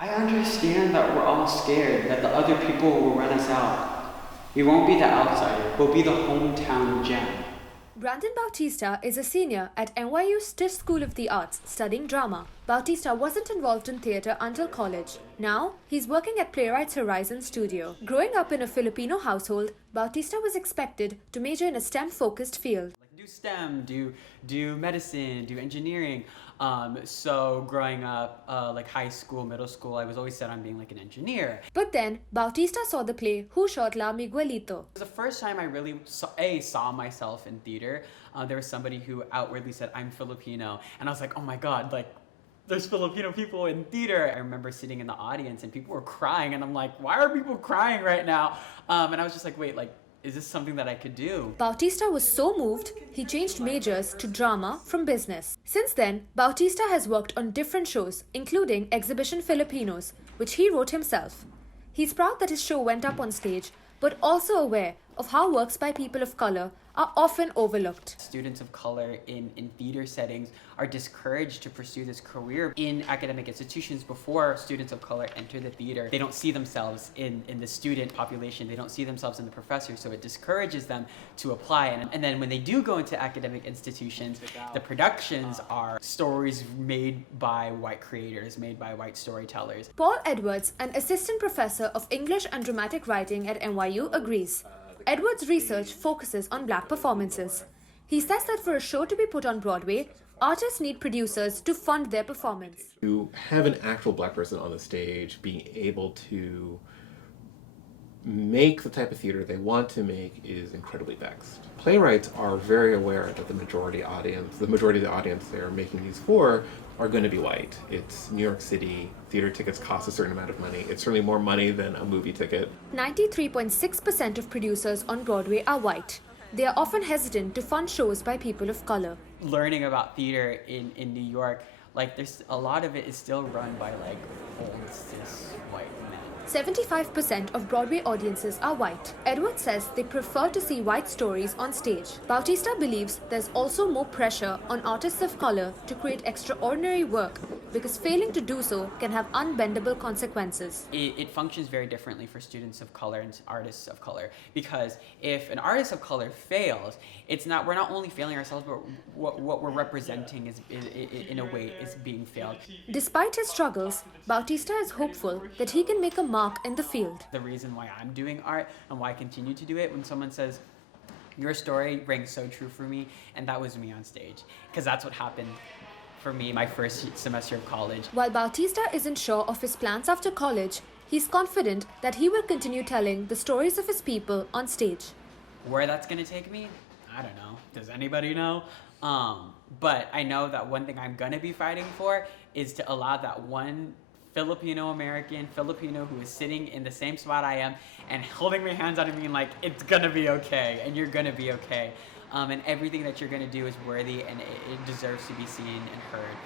I understand that we're all scared that the other people will run us out. We won't be the outsider, we'll be the hometown gem. Brandon Bautista is a senior at NYU's Tisch School of the Arts studying drama. Bautista wasn't involved in theatre until college. Now, he's working at Playwrights Horizon Studio. Growing up in a Filipino household, Bautista was expected to major in a STEM-focused field. Do STEM, do medicine, do engineering. So growing up, like high school, middle school, I was always set on being like an engineer. But then, Bautista saw the play Who Shot La Miguelito. It was the first time I really saw myself in theater. There was somebody who outwardly said, I'm Filipino. And I was like, oh my God, like, there's Filipino people in theater. I remember sitting in the audience and people were crying and I'm like, why are people crying right now? And I was just like, wait, like, is this something that I could do? Bautista was so moved, he changed majors to drama from business. Since then, Bautista has worked on different shows, including exhibition Fil-O-PiNOS, which he wrote himself. He's proud that his show went up on stage, but also aware of how works by people of color are often overlooked. Students of color in theater settings are discouraged to pursue this career in academic institutions before students of color enter the theater. They don't see themselves in the student population. They don't see themselves in the professor, so it discourages them to apply. And then when they do go into academic institutions, the productions are stories made by white creators, made by white storytellers. Paul Edwards, an assistant professor of English and dramatic writing at NYU, agrees. Edwards' research focuses on black performances. He says that for a show to be put on Broadway, artists need producers to fund their performance. To have an actual black person on the stage being able to make the type of theater they want to make is incredibly vexed. Playwrights are very aware that the majority of the audience they're making these for are going to be white. It's New York City. Theater tickets cost a certain amount of money. It's certainly more money than a movie ticket. 93.6% of producers on Broadway are white. They are often hesitant to fund shows by people of color. Learning about theater in New York, like there's a lot of it is still run by like old cis white men. 75% of Broadway audiences are white. Edwards says they prefer to see white stories on stage. Bautista believes there's also more pressure on artists of color to create extraordinary work because failing to do so can have unbendable consequences. It functions very differently for students of color and artists of color, because if an artist of color fails, we're not only failing ourselves, but what we're representing is in a way is being failed. Despite his struggles, Bautista is hopeful that he can make a mark in the field. The reason why I'm doing art and why I continue to do it, when someone says, your story rings so true for me, and that was me on stage, because that's what happened for me my first semester of college. While Bautista isn't sure of his plans after college, he's confident that he will continue telling the stories of his people on stage. Where that's going to take me, I don't know. Does anybody know? But I know that one thing I'm going to be fighting for is to allow that one Filipino-American Filipino who is sitting in the same spot I am and holding my hands out and being like, it's going to be okay, and you're going to be okay. And everything that you're going to do is worthy, and it deserves to be seen and heard.